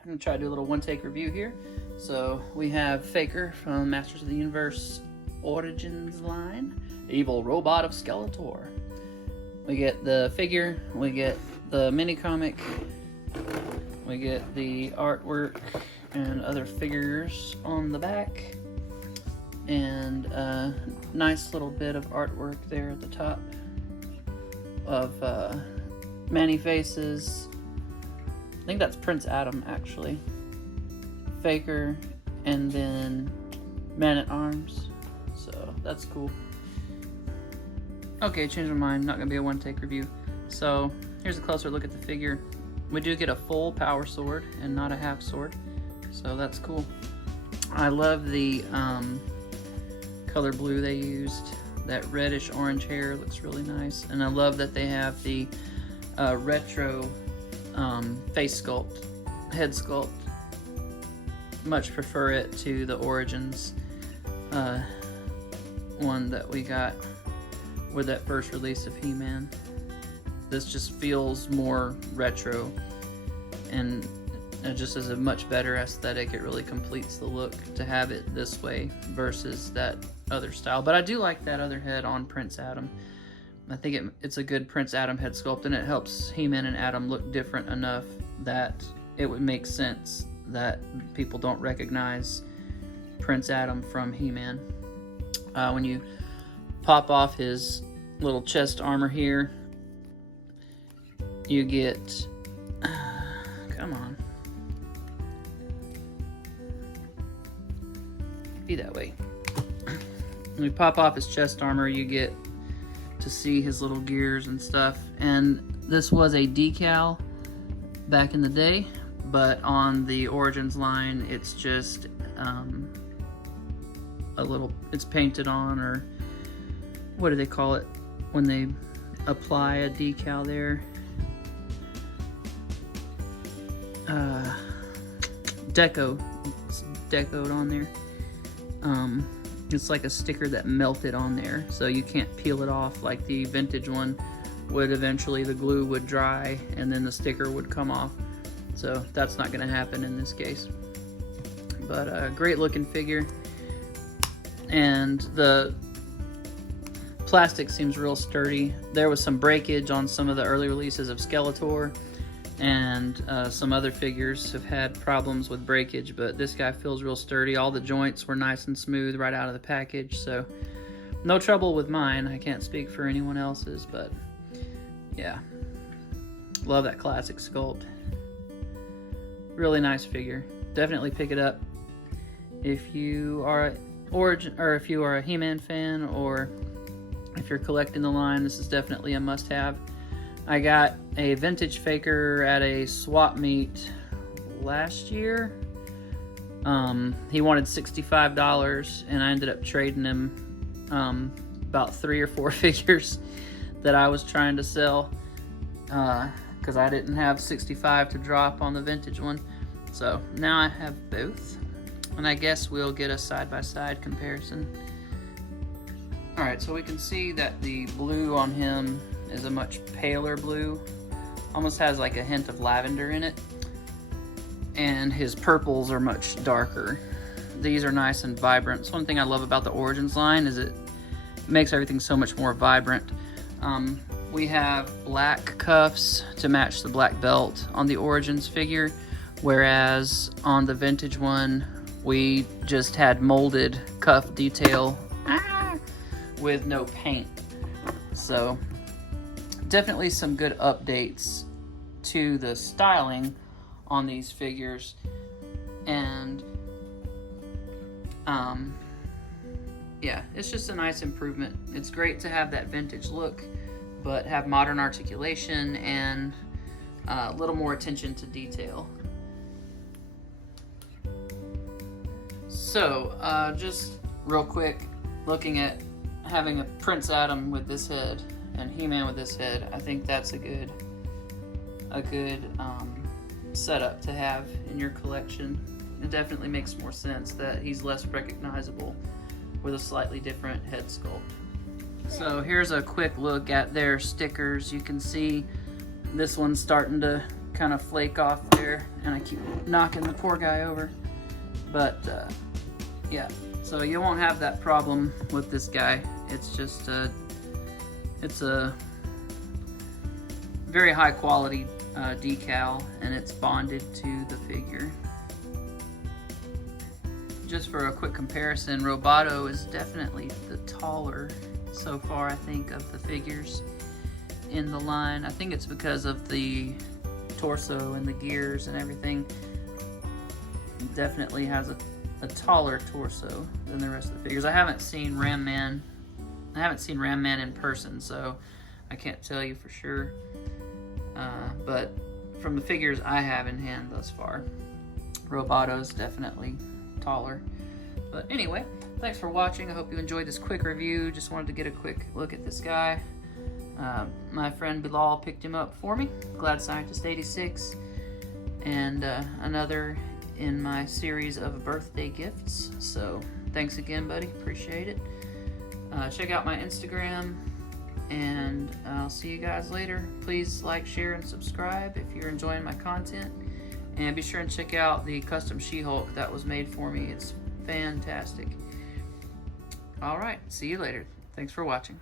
I'm gonna try to do a little one-take review here. So we have Faker from Masters of the Universe Origins line, Evil Robot of Skeletor. We get the figure, we get the mini comic, we get the artwork and other figures on the back, and a nice little bit of artwork there at the top of Manny Faces. I think that's Prince Adam, actually. Faker, and then Man-at-Arms. So that's cool. Okay, changed my mind. Not gonna be a one-take review. So here's a closer look at the figure. We do get a full power sword and not a half sword, so that's cool. I love the color blue they used. That reddish orange hair looks really nice, and I love that they have the retro face sculpt, head sculpt. Much prefer it to the Origins one that we got with that first release of He-Man. This just feels more retro, and it just is a much better aesthetic. It really completes the look to have it this way versus that other style. But I do like that other head on Prince Adam. I think it's a good Prince Adam head sculpt, and it helps He-Man and Adam look different enough that it would make sense that people don't recognize Prince Adam from He-Man. When you pop off his little chest armor here, you get, come on, be that way. When you pop off his chest armor, you get to see his little gears and stuff. And this was a decal back in the day, but on the Origins line, it's just it's painted on, or what do they call it when they apply a decal there? It's decoed on there. It's like a sticker that melted on there, so you can't peel it off like the vintage one would. Eventually the glue would dry and then the sticker would come off, so that's not going to happen in this case. But a great looking figure, and the plastic seems real sturdy. There was some breakage on some of the early releases of Skeletor, and some other figures have had problems with breakage, but this guy feels real sturdy. All the joints were nice and smooth right out of the package, so no trouble with mine. I can't speak for anyone else's, but yeah, love that classic sculpt. Really nice figure. Definitely pick it up if you are if you are a He-Man fan, or if you're collecting the line. This is definitely a must-have. I got a vintage Faker at a swap meet last year. He wanted $65, and I ended up trading him about 3 or 4 figures that I was trying to sell, because I didn't have $65 to drop on the vintage one. So now I have both, and I guess we'll get a side-by-side comparison. Alright, so we can see that the blue on him is a much paler blue, almost has like a hint of lavender in it, and his purples are much darker. These are nice and vibrant. So one thing I love about the Origins line is it makes everything so much more vibrant. We have black cuffs to match the black belt on the Origins figure, whereas on the vintage one we just had molded cuff detail with no paint. So definitely some good updates to the styling on these figures, and yeah, it's just a nice improvement. It's great to have that vintage look, but have modern articulation and a little more attention to detail. So just real quick, looking at having a Prince Adam with this head and He-Man with this head, I think that's a good setup to have in your collection. It definitely makes more sense that he's less recognizable with a slightly different head sculpt. So here's a quick look at their stickers. You can see this one's starting to kind of flake off there, and I keep knocking the poor guy over. But yeah, so you won't have that problem with this guy. It's just it's a very high quality decal, and it's bonded to the figure. Just for a quick comparison, Roboto is definitely the taller so far, I think, of the figures in the line. I think it's because of the torso and the gears and everything. It definitely has a taller torso than the rest of the figures. I haven't seen Ram Man in person, so I can't tell you for sure. But from the figures I have in hand thus far, Roboto's definitely taller. But anyway, thanks for watching. I hope you enjoyed this quick review. Just wanted to get a quick look at this guy. My friend Bilal picked him up for me. Glad Scientist 86, and another in my series of birthday gifts. So thanks again, buddy. Appreciate it. Check out my Instagram, and I'll see you guys later. Please like, share, and subscribe if you're enjoying my content. And be sure and check out the custom She-Hulk that was made for me. It's fantastic. All right, see you later. Thanks for watching.